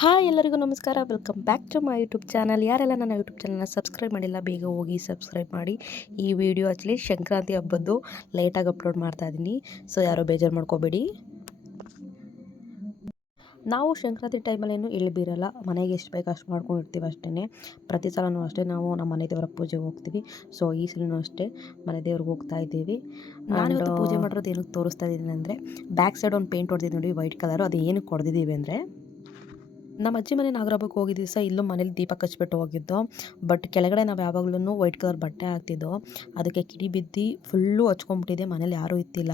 Hi ಎಲ್ಲರಿಗೂ ನಮಸ್ಕಾರ. Welcome back to my YouTube channel. ಯಾರೆಲ್ಲ ನನ್ನ ಯೂಟ್ಯೂಬ್ ಚಾನಲ್ನ ಸಬ್ಸ್ಕ್ರೈಬ್ ಮಾಡಿಲ್ಲ ಬೇಗ ಹೋಗಿ ಸಬ್ಸ್ಕ್ರೈಬ್ ಮಾಡಿ. ಈ ವಿಡಿಯೋ ಆ್ಯಕ್ಚುಲಿ ಸಂಕ್ರಾಂತಿ ಹಬ್ಬದ್ದು ಲೇಟಾಗಿ ಅಪ್ಲೋಡ್ ಮಾಡ್ತಾ ಇದ್ದೀನಿ, ಸೊ ಯಾರೋ ಬೇಜಾರು ಮಾಡ್ಕೋಬೇಡಿ. ನಾವು ಸಂಕ್ರಾಂತಿ ಟೈಮಲ್ಲೇನು ಇಳಿಬೀರಲ್ಲ, ಮನೆಗೆ ಎಷ್ಟು ಬೇಕು ಅಷ್ಟು ಮಾಡ್ಕೊಂಡಿರ್ತೀವಿ ಅಷ್ಟೇ. ಪ್ರತಿ ಸಲವೂ ಅಷ್ಟೇ ನಾವು ನಮ್ಮ ಮನೆ ದೇವರ ಪೂಜೆಗೆ ಹೋಗ್ತೀವಿ. ಸೊ ಈ ಸಲನೂ ಅಷ್ಟೇ ಮನೆ ದೇವ್ರಿಗೆ ಹೋಗ್ತಾ ಇದ್ದೀವಿ. ನಾನು ಪೂಜೆ ಮಾಡಿರೋದು ಏನಕ್ಕೆ ತೋರಿಸ್ತಾ ಇದ್ದೀನಿ ಅಂದರೆ, ಬ್ಯಾಕ್ ಸೈಡ್ ಒಂದು ಪೇಂಟ್ ಹೊಡೆದಿದ್ದು ನೋಡಿ, ವೈಟ್ ಕಲರು. ಅದು ಏನಕ್ಕೆ ಹೊಡೆದಿದ್ದೀವಿ ಅಂದರೆ, ನಮ್ಮ ಅಜ್ಜಿ ಮನೆ ನಾಗರಹಬ್ಬಕ್ಕೆ ಹೋಗಿದ್ದ ದಿವಸ ಇಲ್ಲೂ ಮನೇಲಿ ದೀಪ ಹಚ್ಬಿಟ್ಟು ಹೋಗಿದ್ದು. ಬಟ್ ಕೆಳಗಡೆ ನಾವು ಯಾವಾಗಲೂ ವೈಟ್ ಕಲರ್ ಬಟ್ಟೆ ಹಾಕ್ತಿದ್ದೋ, ಅದಕ್ಕೆ ಕಿಡಿ ಬಿದ್ದು ಫುಲ್ಲು ಹಚ್ಕೊಂಡ್ಬಿಟ್ಟಿದೆ. ಮನೇಲಿ ಯಾರೂ ಇತ್ತಿಲ್ಲ.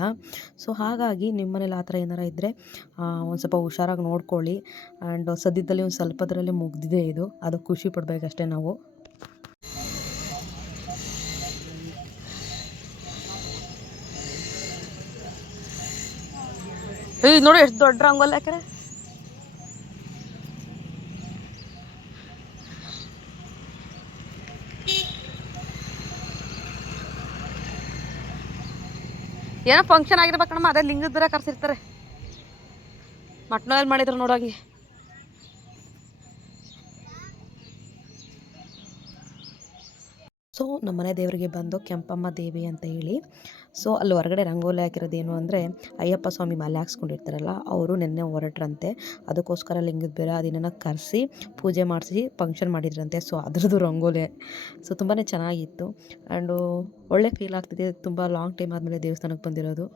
ಸೊ ಹಾಗಾಗಿ ನಿಮ್ಮ ಮನೇಲಿ ಆ ಥರ ಏನಾರ ಇದ್ದರೆ ಒಂದು ಸ್ವಲ್ಪ ಹುಷಾರಾಗಿ ನೋಡ್ಕೊಳ್ಳಿ. ಆ್ಯಂಡ್ ಸದ್ಯದಲ್ಲಿ ಒಂದು ಸ್ವಲ್ಪದರಲ್ಲೇ ಮುಗ್ದಿದೆ ಇದು, ಅದು ಖುಷಿ ಪಡಬೇಕಷ್ಟೇ ನಾವು. ನೋಡಿ ಎಷ್ಟು ದೊಡ್ಡ ರಂಗೋಲಿ ಹಾಕ್ರೆ. ಏನೋ ಫಂಕ್ಷನ್ ಆಗಿರ್ಬೇಕಣ್ಣ, ಅದೇ ಲಿಂಗದ ದರ ಕರ್ಸಿರ್ತಾರೆ. ಮಟ್ನಲ್ಲಿ ಮಾಡಿದ್ರು ನೋಡೋಗಿ. ಸೊ ನಮ್ಮ ಮನೆ ದೇವರಿಗೆ ಬಂದು ಕೆಂಪಮ್ಮ ದೇವಿ ಅಂತ ಹೇಳಿ. ಸೊ ಅಲ್ಲಿ ಹೊರಗಡೆ ರಂಗೋಲಿ ಹಾಕಿರೋದೇನು ಅಂದರೆ, ಅಯ್ಯಪ್ಪ ಸ್ವಾಮಿ ಮಾಲೆ ಹಾಕ್ಸ್ಕೊಂಡಿರ್ತಾರಲ್ಲ, ಅವರು ನೆನ್ನೆ ಹೊರಟ್ರಂತೆ. ಅದಕ್ಕೋಸ್ಕರ ಲಿಂಗದ ಬೇರೆ ಅದನ್ನ ಕರೆಸಿ ಪೂಜೆ ಮಾಡಿಸಿ ಫಂಕ್ಷನ್ ಮಾಡಿದ್ರಂತೆ. ಸೊ ಅದ್ರದ್ದು ರಂಗೋಲಿ. ಸೊ ತುಂಬಾ ಚೆನ್ನಾಗಿತ್ತು. ಆ್ಯಂಡು ಒಳ್ಳೆ ಫೀಲ್ ಆಗ್ತಿದೆ, ತುಂಬ ಲಾಂಗ್ ಟೈಮ್ ಆದಮೇಲೆ ದೇವಸ್ಥಾನಕ್ಕೆ ಬಂದಿರೋದು.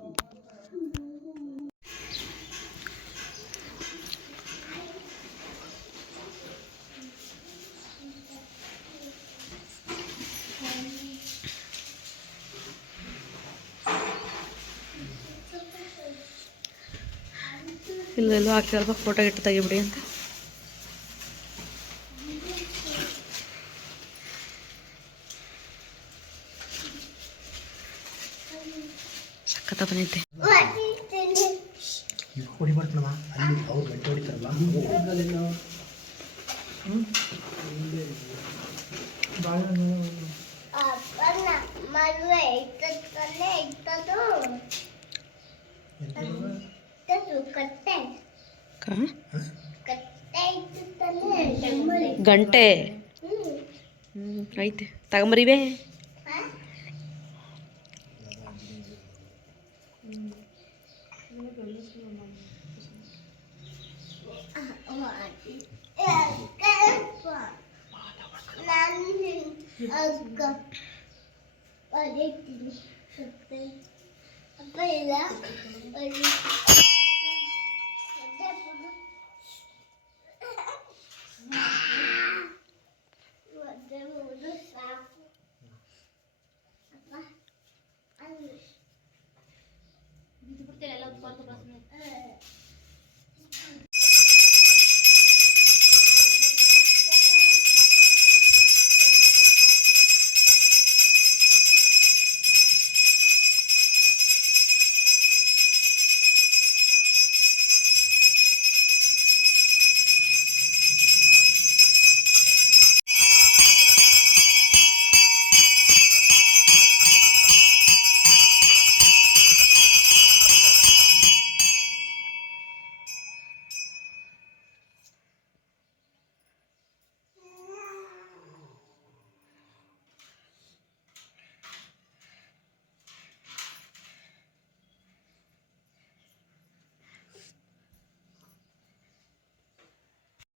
ಇಲ್ಲೆಲ್ಲೋ ಹಾಕ್ತಾರಪ್ಪ, ಫೋಟೋ ಇಟ್ಟು ತೆಗಿಬಿಡಿ ಅಂತ. ಸಖತ್ತ ಬಂದೈತೆ. ಗಂಟೆ ಐತೆ, ತಗೊಂಬರಿವೆ.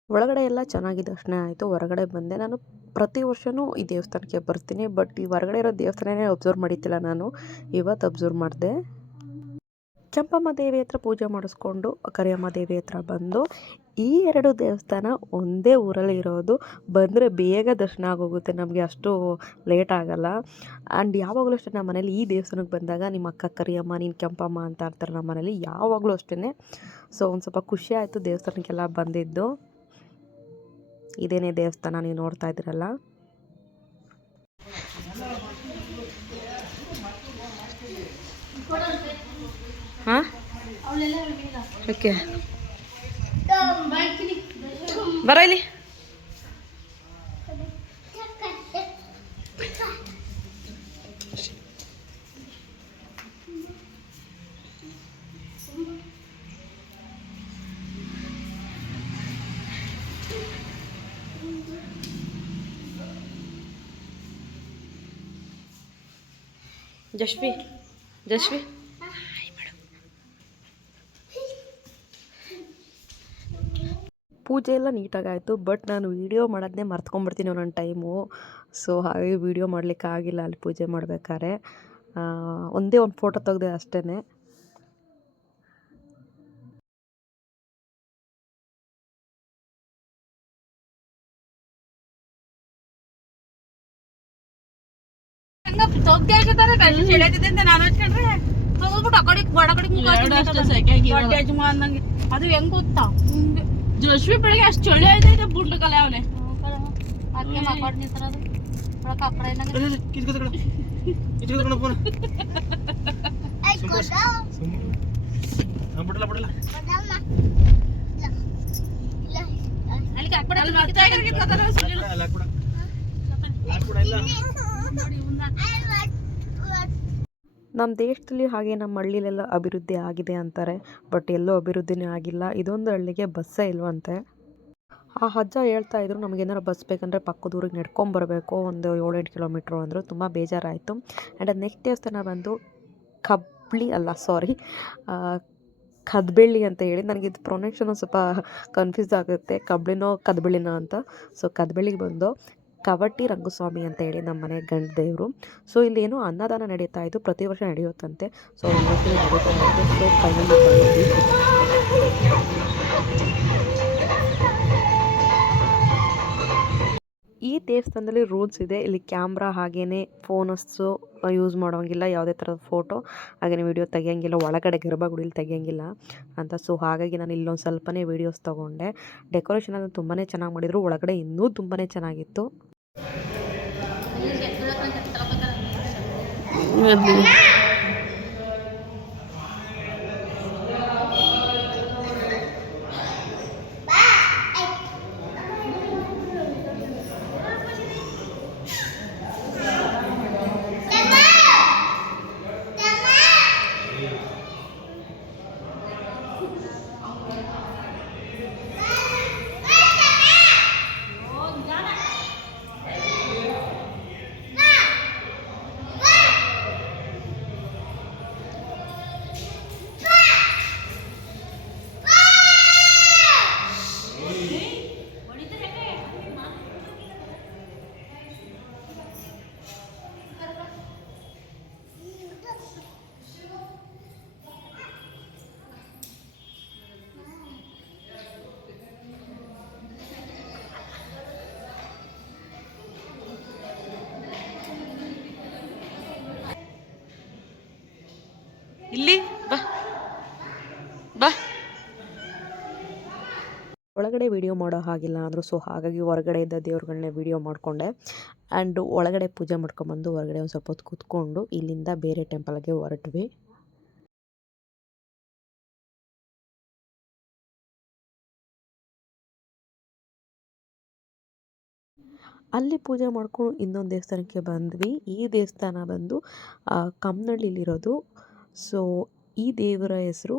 ಒಳಗಡೆ ಎಲ್ಲ ಚೆನ್ನಾಗಿ ದರ್ಶನ ಆಯಿತು. ಹೊರಗಡೆ ಬಂದೆ. ನಾನು ಪ್ರತಿ ವರ್ಷವೂ ಈ ದೇವಸ್ಥಾನಕ್ಕೆ ಬರ್ತೀನಿ, ಬಟ್ ಈ ಹೊರಗಡೆ ಇರೋ ದೇವಸ್ಥಾನನೇ ಅಬ್ಸರ್ವ್ ಮಾಡಿದ್ದಿಲ್ಲ ನಾನು. ಇವತ್ತು ಅಬ್ಸರ್ವ್ ಮಾಡಿದೆ. ಕೆಂಪಮ್ಮ ದೇವಿ ಹತ್ರ ಪೂಜೆ ಮಾಡಿಸ್ಕೊಂಡು ಕರಿಯಮ್ಮ ದೇವಿ ಹತ್ರ ಬಂದು, ಈ ಎರಡು ದೇವಸ್ಥಾನ ಒಂದೇ ಊರಲ್ಲಿ ಇರೋದು. ಬಂದರೆ ಬೇಗ ದರ್ಶನ ಆಗೋಗುತ್ತೆ, ನಮಗೆ ಅಷ್ಟು ಲೇಟ್ ಆಗೋಲ್ಲ. ಆ್ಯಂಡ್ ಯಾವಾಗಲೂ ಅಷ್ಟೇ ನಮ್ಮ ಮನೇಲಿ ಈ ದೇವಸ್ಥಾನಕ್ಕೆ ಬಂದಾಗ ನಿಮ್ಮ ಅಕ್ಕ ಕರಿಯಮ್ಮ, ನೀನು ಕೆಂಪಮ್ಮ ಅಂತ ಇರ್ತಾರೆ ನಮ್ಮ ಮನೇಲಿ ಯಾವಾಗಲೂ ಅಷ್ಟೇ. ಸೊ ಒಂದು ಸ್ವಲ್ಪ ಖುಷಿ ಆಯಿತು ದೇವಸ್ಥಾನಕ್ಕೆಲ್ಲ ಬಂದಿದ್ದು. ಇದೇನೇ ದೇವಸ್ಥಾನ ನೀವು ನೋಡ್ತಾ ಇದ್ದೀರಲ್ಲ. ಹಾಂ ಓಕೆ, ಬರ ಇಲ್ಲಿ. ಜಶ್ವಿ ಜಶ್ವಿ ಪೂಜೆ ಎಲ್ಲ ನೀಟಾಗಿ ಆಯಿತು. ಬಟ್ ನಾನು ವೀಡಿಯೋ ಮಾಡೋದನ್ನೇ ಮರ್ತ್ಕೊಂಡ್ಬಿಡ್ತೀನಿ ಒಂದೊಂದು ಟೈಮು. ಸೊ ಹಾಗಾಗಿ ವೀಡಿಯೋ ಮಾಡಲಿಕ್ಕಾಗಿಲ್ಲ ಅಲ್ಲಿ ಪೂಜೆ ಮಾಡ್ಬೇಕಾದ್ರೆ. ಒಂದೇ ಒಂದು ಫೋಟೋ ತೆಗೆದೆ ಅಷ್ಟೇ. ಅದು ಹೆಂಗ್ ಗೊತ್ತಾ ಜಶ್ವಿ ಬೆಳಿಗ್ಗೆ ಅಷ್ಟು ಚಳಿ ಆಯ್ತೈತೆ ಬುಂಡ ಕಲೆ ಅವನೆ ಅದಕ್ಕೆ ಮಕ್ಕಳು ನಿಂತಿರೋದು ಕಪ್ಪಡ ನಮ್ಮ ದೇಶದಲ್ಲಿ ಹಾಗೆ ನಮ್ಮ ಹಳ್ಳಿಲೆಲ್ಲ ಅಭಿವೃದ್ಧಿ ಆಗಿದೆ ಅಂತಾರೆ. ಬಟ್ ಎಲ್ಲೂ ಅಭಿವೃದ್ಧಿನೇ ಆಗಿಲ್ಲ. ಇದೊಂದು ಹಳ್ಳಿಗೆ ಬಸ್ಸೇ ಇಲ್ವಂತೆ. ಆ ಅಜ್ಜ ಹೇಳ್ತಾ ಇದ್ರು ನಮಗೇನಾರು ಬಸ್ ಬೇಕಂದರೆ ಪಕ್ಕದ ಊರಿಗೆ ನಡ್ಕೊಂಬರಬೇಕು, ಒಂದು 7-8 ಕಿಲೋಮೀಟ್ರು ಅಂದರು. ತುಂಬ ಬೇಜಾರಾಯಿತು. ಆ್ಯಂಡ್ ಅದು ನೆಕ್ಸ್ಟ್ ದೇವಸ್ಥಾನ ಬಂದು ಕದ್ಬೆಳ್ಳಿ ಅಂತ ಹೇಳಿ. ನನಗೆ ಇದು ಪ್ರೊನೌನ್ಷನ್ ಸ್ವಲ್ಪ ಕನ್ಫ್ಯೂಸ್ ಆಗುತ್ತೆ, ಕಬ್ಳಿನೋ ಕದ್ಬೆಳ್ಳಿನೋ ಅಂತ. ಸೊ ಕದ್ಬೆಳ್ಳಿಗೆ ಬಂದು ಕವಟಿ ರಂಗಸ್ವಾಮಿ ಅಂತ ಹೇಳಿ ನಮ್ಮ ಮನೆ ಗಂಡ ದೇವರು. ಸೊ ಇಲ್ಲಿ ಏನೋ ಅನ್ನದಾನ ನಡೀತಾ ಇತ್ತು, ಪ್ರತಿ ವರ್ಷ ನಡೆಯುತ್ತಂತೆ. ಸೊ ನಡೀತಾ ಇತ್ತು. ಸೊ ಫೈನಲಿ ಬಂದ್ವಿ. ಈ ದೇವಸ್ಥಾನದಲ್ಲಿ ರೂಲ್ಸ್ ಇದೆ. ಇಲ್ಲಿ ಕ್ಯಾಮ್ರಾ ಹಾಗೇ ಫೋನಸ್ಸು ಯೂಸ್ ಮಾಡೋಂಗಿಲ್ಲ, ಯಾವುದೇ ಥರದ ಫೋಟೋ ಹಾಗೆಯೇ ವೀಡಿಯೋ ತೆಗಿಯೋಂಗಿಲ್ಲ, ಒಳಗಡೆ ಗರ್ಭಗುಡಿಲಿ ತೆಗಿಯೋಂಗಿಲ್ಲ ಅಂತ. ಸೊ ಹಾಗಾಗಿ ನಾನು ಇಲ್ಲೊಂದು ಸ್ವಲ್ಪನೇ ವೀಡಿಯೋಸ್ ತೊಗೊಂಡೆ. ಡೆಕೋರೇಷನ್ ಅದು ತುಂಬಾ ಚೆನ್ನಾಗಿ ಮಾಡಿದರು. ಒಳಗಡೆ ಇನ್ನೂ ತುಂಬಾ ಚೆನ್ನಾಗಿತ್ತು. ಇಲ್ಲಿ ಬಾ ಬಾ. ಒಳಗಡೆ ವೀಡಿಯೋ ಮಾಡೋ ಹಾಗಿಲ್ಲ ಅಂದರು. ಸೊ ಹಾಗಾಗಿ ಹೊರಗಡೆ ಇದ್ದ ದೇವ್ರುಗಳನ್ನೇ ವೀಡಿಯೋ ಮಾಡಿಕೊಂಡೆ. ಆ್ಯಂಡ್ ಒಳಗಡೆ ಪೂಜೆ ಮಾಡ್ಕೊಂಬಂದು ಹೊರಗಡೆ ಒಂದು ಸ್ವಲ್ಪ ಹೊತ್ತು ಕೂತ್ಕೊಂಡು ಇಲ್ಲಿಂದ ಬೇರೆ ಟೆಂಪಲ್ಗೆ ಹೊರಟ್ವಿ. ಅಲ್ಲಿ ಪೂಜೆ ಮಾಡ್ಕೊಂಡು ಇನ್ನೊಂದು ದೇವಸ್ಥಾನಕ್ಕೆ ಬಂದ್ವಿ. ಈ ದೇವಸ್ಥಾನ ಬಂದು ಕಮ್ಮನಹಳ್ಳಿಲಿರೋದು. ಸೊ ಈ ದೇವರ ಹೆಸರು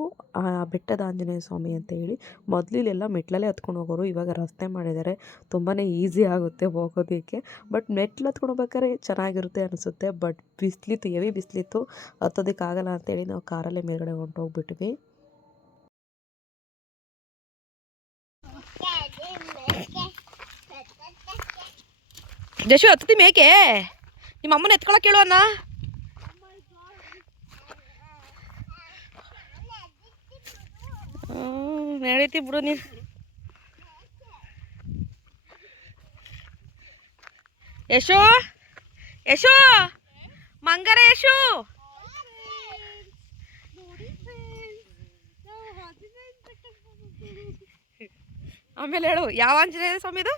ಬೆಟ್ಟದ ಆಂಜನೇಯ ಸ್ವಾಮಿ ಅಂತ ಹೇಳಿ. ಮೊದಲು ಇಲ್ಲೆಲ್ಲ ಮೆಟ್ಲಲ್ಲೇ ಹತ್ಕೊಂಡು ಹೋಗೋರು, ಇವಾಗ ರಸ್ತೆ ಮಾಡಿದ್ದಾರೆ, ತುಂಬಾ ಈಸಿ ಆಗುತ್ತೆ ಹೋಗೋದಕ್ಕೆ. ಬಟ್ ಮೆಟ್ಲು ಹತ್ಕೊಂಡು ಹೋಗ್ಬೇಕಾದ್ರೆ ಚೆನ್ನಾಗಿರುತ್ತೆ ಅನಿಸುತ್ತೆ. ಬಟ್ ಬಿಸಿಲಿತ್ತು, ಹೆವಿ ಬಿಸಿಲಿತ್ತು, ಹತ್ತೋದಕ್ಕಾಗಲ್ಲ ಅಂತೇಳಿ ನಾವು ಕಾರಲ್ಲೇ ಮೇಲ್ಗಡೆ ಹೊಂಟೋಗ್ಬಿಟ್ವಿ. ಜಶು ಹತ್ತತಿ ಮೇಕೆ, ನಿಮ್ಮ ಅಮ್ಮನ ಎತ್ಕೊಳಕ್ಕೆ ಹೇಳು ಅನ್ನ. ನಡೀತಿ ಬಿಡು ನೀನು. ಯಶು ಯಶು ಮಂಗರ ಯಶು, ಆಮೇಲೆ ಹೇಳು ಯಾವ ಆಂಜನೇಯ ಸ್ವಾಮಿದು.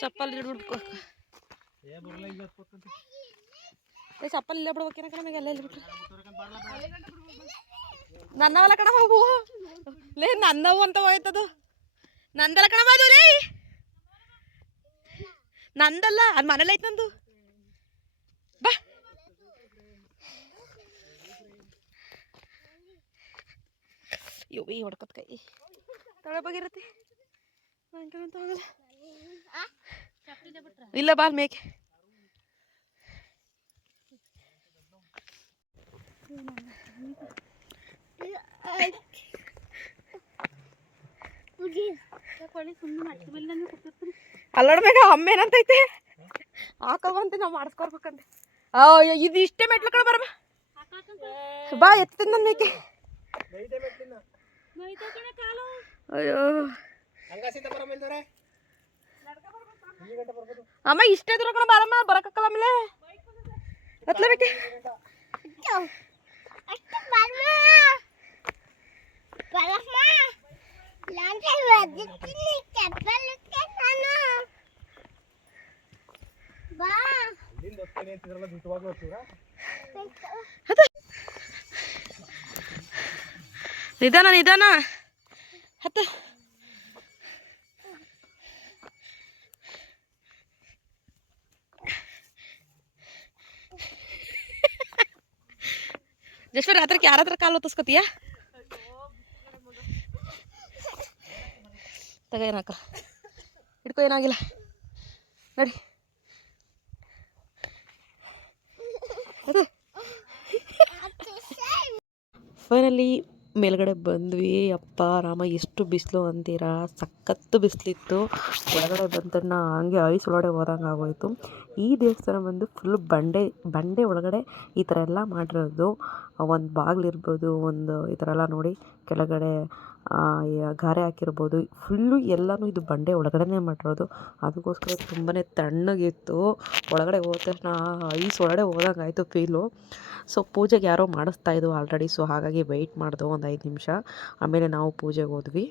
ಚಪ್ಪಲ್ ಇಡ್ಬಿಡ್ಕೊ ಚಪ್ಪಲ್ ಇಲ್ಲ ಬಿಡ್ಬೇಕೇನ ಕಣ ಎಲ್ಲ ಇಲ್ಲಿ ಬಿಟ್ರೆ ನನ್ನವಲ್ಲ ಕಣ ಬಾಬು ಲೇ ನನ್ನವು ಅಂತ ಹೋಯ್ತದು ನಂದಲ್ಲ ಕಣ ಬಾದು ಲೇ ನಂದಲ್ಲ ಅದು ಮನೇಲಿ ಐತೆ ನಂದು ಬಾ ಈ ಹೊಡ್ಕತ್ ಕೈ ತಳ ಬಗಿರತ್ತೆ ಅಂತ ಆಗಲ್ಲ ಇಲ್ಲ ಬಾಲ್ ಮೇಕೆ ಅಲ್ಲೋಡ್ಬೇಕ ಅಮ್ಮ ಏನಂತೈತೆ ಹಾಕವಂತೆ ನಾವು ಮಾಡಿಸ್ಕೊಡ್ಬೇಕಂತೆ ಇದು ಇಷ್ಟೇ ಮೆಟ್ಲು ಕಡೆ ಬರಬ ಬಾ ಎತ್ತ ನನ್ನ ಮೇಕೆ ಅಯ್ಯೋ ಅಮ್ಮ ಇಷ್ಟೇ ದೂರ ಕಣ ಬಾರಮ್ಮ ಬರಕಲ್ಲ ಆಮೇಲೆ ಎತ್ತಲೇಬೇಕೆ ನಿಧಾನ ನಿಧಾನ ಹತ್ತ ಜಶ್ವರ್ ರಾತ್ರಿಗೆ ಯಾರ ಹತ್ರ ಕಾಲು ಒತ್ತಿಸ್ಕೊತೀಯ ತಗ ಏನಾಕ ಹಿಡ್ಕೊ ಏನಾಗಿಲ್ಲ ನಡಿ ಫೈನಲಿ ಮೇಲ್ಗಡೆ ಬಂದ್ವಿ ಅಪ್ಪ ರಾಮ ಎಷ್ಟು ಬಿಸಿಲು ಅಂತೀರಾ ಸಖತ್ತು ಬಿಸಿಲಿತ್ತು ಒಳಗಡೆ ಬಂತಣ್ಣ ಹಂಗೆ ಐಸ್ ಒಳಗಡೆ ಹೋದಂಗೆ ಆಗೋಯ್ತು ಈ ದೇವಸ್ಥಾನ ಬಂದು ಫುಲ್ ಬಂಡೆ ಒಳಗಡೆ ಈ ಥರ ಎಲ್ಲ ಮಾಡಿರೋದು ಒಂದು ಬಾಗಿಲಿರ್ಬೋದು ಒಂದು ಈ ಥರ ಎಲ್ಲ ನೋಡಿ ಕೆಳಗಡೆ ಗಾರೆ ಹಾಕಿರ್ಬೋದು ಫುಲ್ಲು ಎಲ್ಲನೂ ಇದು ಬಂಡೆ ಒಳಗಡೆನೇ ಮಾಡಿರೋದು ಅದಕ್ಕೋಸ್ಕರ ತುಂಬಾ ತಣ್ಣಗಿತ್ತು ಒಳಗಡೆ ಹೋದ ತಕ್ಷಣ ಐಸ್ ಒಳಗಡೆ ಹೋದಂಗೆ ಆಯಿತು ಫೀಲು ಸೊ ಪೂಜೆಗೆ ಯಾರೋ ಮಾಡಿಸ್ತಾ ಇದ್ದು ಆಲ್ರೆಡಿ ಸೊ ಹಾಗಾಗಿ ವೆಯ್ಟ್ ಮಾಡಿದೋ ಒಂದು 5 ನಿಮಿಷ ಆಮೇಲೆ ನಾವು ಪೂಜೆಗೆ ಹೋದ್ವಿ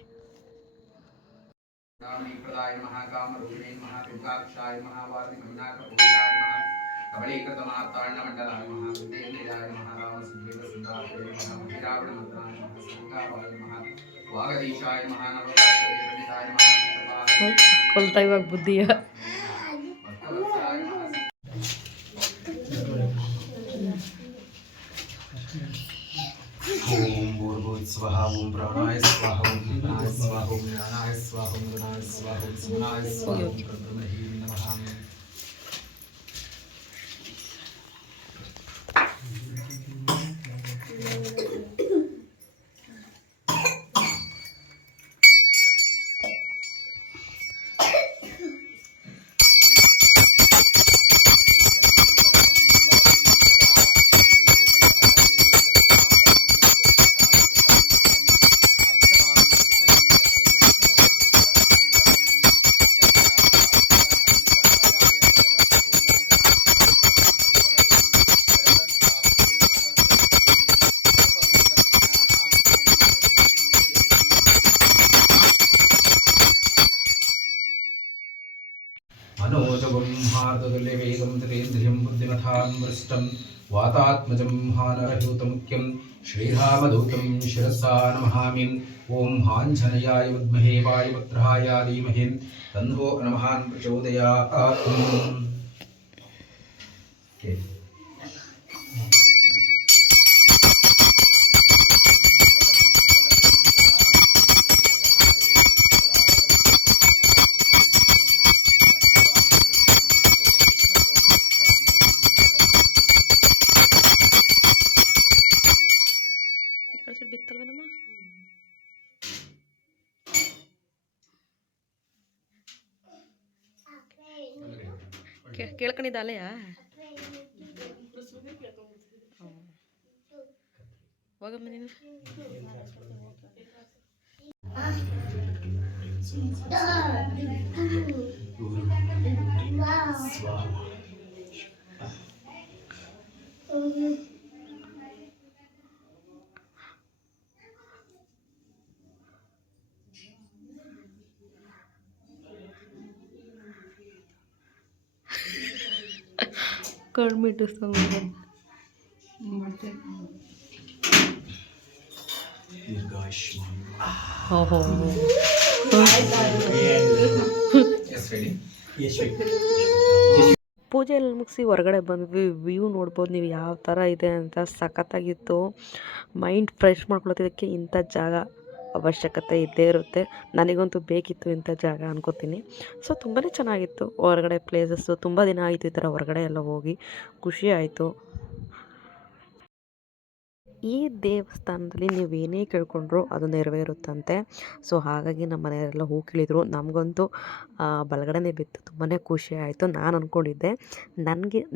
ಕೊಲ್ತಾ ಇವಾಗ ಬುದ್ಧಿಯ ओम भूर्भुवः स्वः ओम प्राणाय स्वः ओम प्राणाय स्वः ओम ज्ञानाय स्वः ओम गुणाय स्वः ओम समानाय स्वः ओम ब्रह्मणे नमः मनोजगुंहार्दगुल्यवेगं ततेन्द्रियं बुद्धिमतां वरिष्ठं वातात्मजं हानरहितमुख्यं श्रीरामदूतं शिरसा नमामि ओम आञ्जनेयाय विद्महे वायुपुत्राय धीमहि तन्नो हनुमान् प्रचोदयात् ಬಿತ್ತಲ್ವೇನಮ್ಮ ಕೇಳ್ಕೊಂಡಿದ್ದ ಅಲೆಯಾ ಹೋಗಮ್ಮ ನೀನು ಕಣ್ಮಿಟ್ಟಿಸ್ಕೊಂಡು ದೀರ್ಘಾಯುಷ್ಮಾನ್. ಓಹೋ Yes, ready? ಪೂಜೆ ಎಲ್ಲ ಮುಗಿಸಿ ಹೊರಗಡೆ ಬಂದ್ವಿ. ವ್ಯೂ ನೋಡ್ಬೋದು ನೀವು ಯಾವ ಥರ ಇದೆ ಅಂತ. ಸಖತ್ತಾಗಿತ್ತು. ಮೈಂಡ್ ಫ್ರೆಶ್ ಮಾಡ್ಕೊಳ್ಳೋದಕ್ಕೆ ಇಂಥ ಜಾಗ ಅವಶ್ಯಕತೆ ಇದ್ದೇ ಇರುತ್ತೆ. ನನಗಂತೂ ಬೇಕಿತ್ತು ಇಂಥ ಜಾಗ ಅನ್ಕೋತೀನಿ. ಸೊ ತುಂಬಾ ಚೆನ್ನಾಗಿತ್ತು ಹೊರಗಡೆ ಪ್ಲೇಸಸ್ಸು. ತುಂಬ ದಿನ ಆಯಿತು ಈ ಥರ ಹೊರಗಡೆ ಎಲ್ಲ ಹೋಗಿ. ಖುಷಿ ಆಯಿತು. ಈ ದೇವಸ್ಥಾನದಲ್ಲಿ ನೀವೇನೇ ಕೇಳ್ಕೊಂಡ್ರೂ ಅದು ನೆರವೇರುತ್ತಂತೆ. ಸೊ ಹಾಗಾಗಿ ನಮ್ಮ ಮನೆಯವರೆಲ್ಲ ಹೂ ಕೇಳಿದರು. ನಮಗಂತೂ ಬಲಗಡೆನೇ ಬಿತ್ತು. ತುಂಬಾ ಖುಷಿ ಆಯಿತು. ನಾನು ಅಂದ್ಕೊಂಡಿದ್ದೆ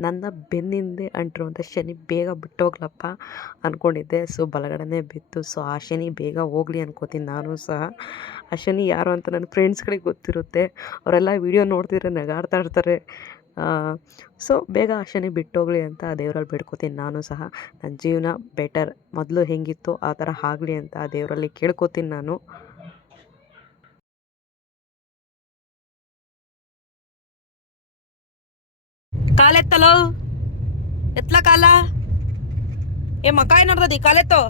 ನನ್ನ ಬೆನ್ನಿಂದೆ ಅಂಟಿರುವಂಥ ಶನಿ ಬೇಗ ಬಿಟ್ಟೋಗ್ಲಪ್ಪ ಅಂದ್ಕೊಂಡಿದ್ದೆ. ಸೊ ಬಲಗಡೆನೇ ಬಿತ್ತು. ಸೊ ಆ ಶನಿ ಬೇಗ ಹೋಗಲಿ ಅನ್ಕೋತೀನಿ ನಾನು ಸಹ. ಆ ಶನಿ ಯಾರು ಅಂತ ನನ್ನ ಫ್ರೆಂಡ್ಸ್ಗಳಿಗೆ ಗೊತ್ತಿರುತ್ತೆ. ಅವರೆಲ್ಲ ವೀಡಿಯೋ ನೋಡ್ತಿದ್ರೆ ನಗಾಡ್ತಾ ಇರ್ತಾರೆ. ಸೊ ಬೇಗ ಆ ಶನಿ ಬಿಟ್ಟೋಗಲಿ ಅಂತ ಆ ದೇವರಲ್ಲಿ ಬೇಡ್ಕೋತೀನಿ ನಾನು ಸಹ. ನನ್ನ ಜೀವನ ಬೆಟರ್ ಮೊದಲು ಹೆಂಗಿತ್ತು ಆ ಥರ ಆಗಲಿ ಅಂತ ಆ ದೇವರಲ್ಲಿ ಕೇಳ್ಕೊತೀನಿ ನಾನು. ಕಾಲೆತ್ತಲೋ ಎತ್ತಲ ಕಾಲ ಏ ಮಕ ಏನಾಡ್ತದಿ ಕಾಲೆತ್ತೋ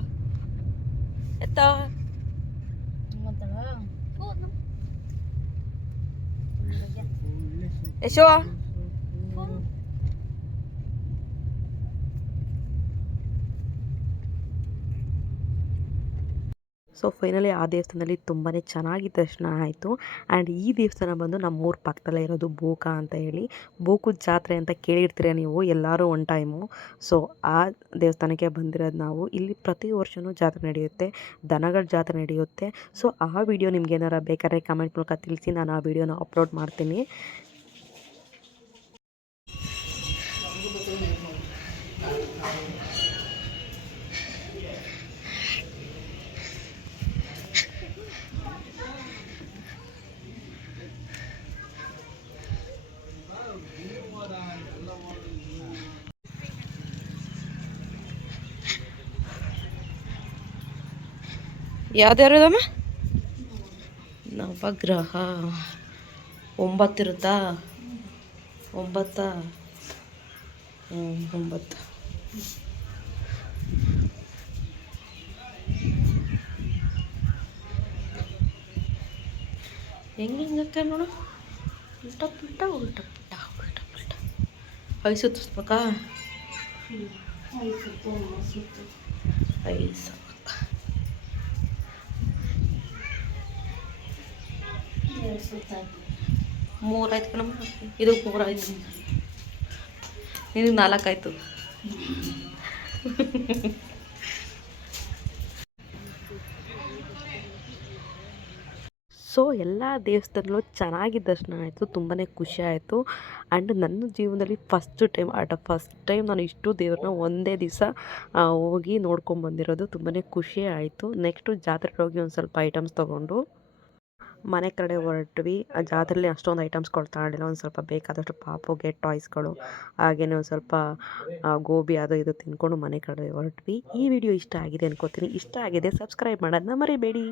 ಎತ್ತ ಯಶೋ ಸೊ ಫೈನಲಿ ಆ ದೇವಸ್ಥಾನದಲ್ಲಿ ತುಂಬಾ ಚೆನ್ನಾಗಿ ದರ್ಶನ ಆಯಿತು. ಆ್ಯಂಡ್ ಈ ದೇವಸ್ಥಾನ ಬಂದು ನಮ್ಮೂರ ಪಕ್ಕದಲ್ಲೇ ಇರೋದು ಬೋಕ ಅಂತ ಹೇಳಿ. ಬೋಕದ ಜಾತ್ರೆ ಅಂತ ಕೇಳಿರ್ತೀರ ನೀವು ಎಲ್ಲರೂ ಒನ್ ಟೈಮು. ಸೊ ಆ ದೇವಸ್ಥಾನಕ್ಕೆ ಬಂದಿರೋದು ನಾವು. ಇಲ್ಲಿ ಪ್ರತಿ ವರ್ಷವೂ ಜಾತ್ರೆ ನಡೆಯುತ್ತೆ. ದನಗಳ ಜಾತ್ರೆ ನಡೆಯುತ್ತೆ. ಸೊ ಆ ವಿಡಿಯೋ ನಿಮ್ಗೆ ಏನಾರು ಬೇಕಾದ್ರೆ ಕಮೆಂಟ್ ಮೂಲಕ ತಿಳಿಸಿ. ನಾನು ಆ ವಿಡಿಯೋನ ಅಪ್ಲೋಡ್ ಮಾಡ್ತೀನಿ. ಯಾವ್ದ್ಯಾವ್ದಮ್ಮ ನವಗ್ರಹ 9 ಇರುತ್ತಾ? 9 9 ಹೆಂಗೆ ನೋಡು. ಉಲ್ಟ ಪುಲ್ಟ ಉಲ್ಟ ಪುಲ್ಟ ಉಲ್ಟ ಪುಲ್ಟ. ಐದು ಸುತ್ತಿಸ್ಬೇಕಾ? 5 ಸಾಕು. 3 ಆಯ್ತು ಕಣಮ್ಮ. ಇದು 3 ಆಯಿತು. ನಿನಗೆ 4 ಆಯಿತು. ಸೊ ಎಲ್ಲ ದೇವಸ್ಥಾನಗಳು ಚೆನ್ನಾಗಿ ದರ್ಶನ ಆಯಿತು. ತುಂಬಾ ಖುಷಿ ಆಯಿತು. ಆ್ಯಂಡ್ ನನ್ನ ಜೀವನದಲ್ಲಿ ಫಸ್ಟ್ ಟೈಮ್ ನಾನು ಇಷ್ಟು ದೇವ್ರನ್ನ ಒಂದೇ ದಿವಸ ಹೋಗಿ ನೋಡ್ಕೊಂಬಂದಿರೋದು. ತುಂಬಾ ಖುಷಿ ಆಯಿತು. ನೆಕ್ಸ್ಟು ಜಾತ್ರೆಗೆ ಹೋಗಿ ಒಂದು ಸ್ವಲ್ಪ ಐಟಮ್ಸ್ ತೊಗೊಂಡು ಮನೆ ಕಡೆ ಹೊರಟ್ವಿ. ಆ ಜಾತ್ರೆಯಲ್ಲಿ ಅಷ್ಟೊಂದು ಐಟಮ್ಸ್ಗಳು ತಗೊಂಡಿಲ್ಲ. ಒಂದು ಸ್ವಲ್ಪ ಬೇಕಾದಷ್ಟು ಪಾಪುಗೆ ಟಾಯ್ಸ್ಗಳು, ಹಾಗೆಯೇ ಒಂದು ಸ್ವಲ್ಪ ಗೋಬಿ ಅದು ಇದು ತಿಂದ್ಕೊಂಡು ಮನೆ ಕಡೆ ಹೊರಟ್ವಿ. ಈ ವಿಡಿಯೋ ಇಷ್ಟ ಆಗಿದೆ ಅನ್ಕೋತೀನಿ. ಇಷ್ಟ ಆಗಿದೆ ಸಬ್ಸ್ಕ್ರೈಬ್ ಮಾಡೋದನ್ನ ಮರಿಬೇಡಿ.